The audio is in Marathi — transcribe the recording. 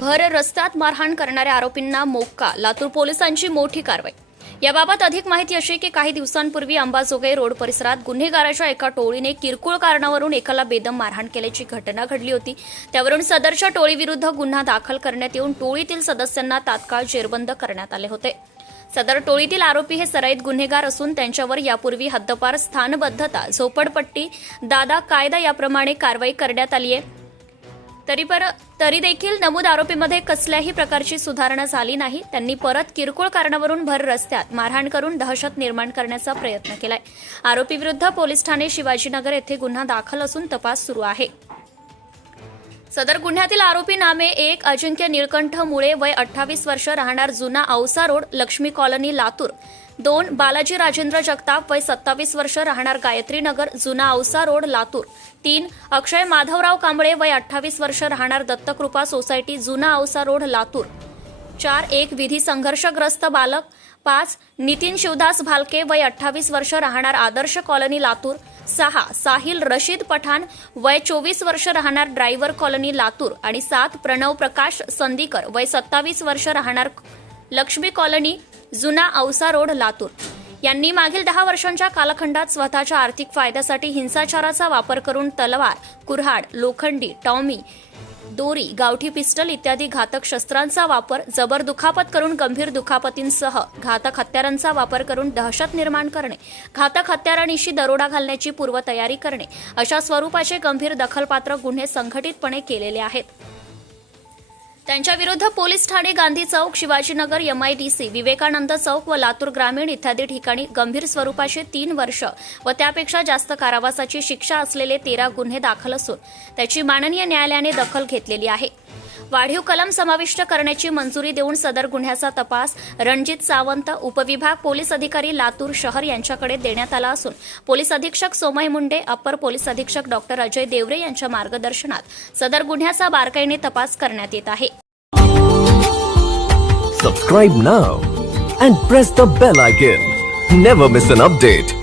भर रस्त्यात मारहाण करणाऱ्या आरोपींना मोक्का लातूर पोलिसांची मोठी कारवाई. याबाबत अधिक माहिती अशी की काही दिवसांपूर्वी अंबाजोगाई रोड परिसरात गुन्हेगाराच्या एका टोळीने किरकोळ कारणावरून एकाला बेदम मारहाण केल्याची घटना घडली होती. त्यावरून सदरच्या टोळीविरुद्ध गुन्हा दाखल करण्यात येऊन टोळीतील सदस्यांना तात्काळ जेरबंद करण्यात आले होते. सदर टोळीतील आरोपी हे सराईत गुन्हेगार असून त्यांच्यावर यापूर्वी हद्दपार स्थानबद्धता झोपडपट्टी दादा कायदा याप्रमाणे कारवाई करण्यात आली आहे. तरी पर तरी देखील नमूद आरोपीमध्ये कसल्याही प्रकारची सुधारणा झाली नाही. त्यांनी परत किरकोळ कारणावरून भर रस्त्यात मारहाण करून दहशत निर्माण करण्याचा प्रयत्न केलाय. आरोपीविरुद्ध पोलीस ठाणे शिवाजीनगर येथे गुन्हा दाखल असून तपास सुरू आहे. सदर गुन्ह्यातील आरोपी नामे एक अजिंक्य निळकंठ मुळे वय अठ्ठावीस वर्ष राहणार जुना औसा रोड लक्ष्मी कॉलनी लातूर. दोन बालाजी राजेंद्र जगताप वय सत्तावीस वर्ष राहणार गायत्री नगर जुना औसा रोड लातूर. तीन अक्षय माधवराव कांबळे वय अठ्ठावीस वर्ष राहणार दत्तकृपा सोसायटी जुना औसा रोड लातूर. चार एक विधी संघर्षग्रस्त बालक. पाच नितीन शिवदास भालके वय अठ्ठावीस वर्ष राहणार आदर्श कॉलनी लातूर. सहा साहिल रशीद पठाण वय चोवीस वर्ष राहणार ड्रायव्हर कॉलनी लातूर. आणि सात प्रणव प्रकाश संदीकर वय सत्तावीस वर्ष राहणार लक्ष्मी कॉलनी जुना औसा रोड लातूर. यांनी मागील दहा वर्षांच्या कालखंडात स्वतःच्या आर्थिक फायद्यासाठी हिंसाचाराचा वापर करून तलवार कुऱ्हाड लोखंडी टॉमी दोरी गावठी पिस्टल इत्यादी घातक शस्त्रांचा वापर जबर दुखापत करून गंभीर दुखापतींसह घातक हत्यारांचा वापर करून दहशत निर्माण करणे घातक हत्यारांनिशी दरोडा घालण्याची पूर्वतयारी करणे अशा स्वरूपाचे गंभीर दखलपात्र गुन्हे संघटितपणे केलेले आहेत. त्यांच्या विरुद्ध पोलीस ठाणे गांधी चौक शिवाजीनगर एमआयडीसी विवेकानंद चौक व लातूर ग्रामीण इत्यादी ठिकाणी गंभीर स्वरूपाचे तीन वर्ष व त्यापेक्षा जास्त कारावासाची शिक्षा असलेले तेरा गुन्हे दाखल असून त्याची माननीय न्यायालयाने दखल घेतलेली आहे. वाढीव कलम समाविष्ट करण्याची मंजुरी देऊन सदर गुन्ह्याचा तपास रणजित सावंत उपविभाग पोलीस अधिकारी लातूर शहर यांच्याकडे देण्यात आला असून पोलीस अधीक्षक सोमय मुंडे अप्पर पोलीस अधीक्षक डॉक्टर अजय देवरे यांच्या मार्गदर्शनात सदर गुन्ह्याचा बारकाईने तपास करण्यात येत आहे. Subscribe now and press the bell icon never miss an update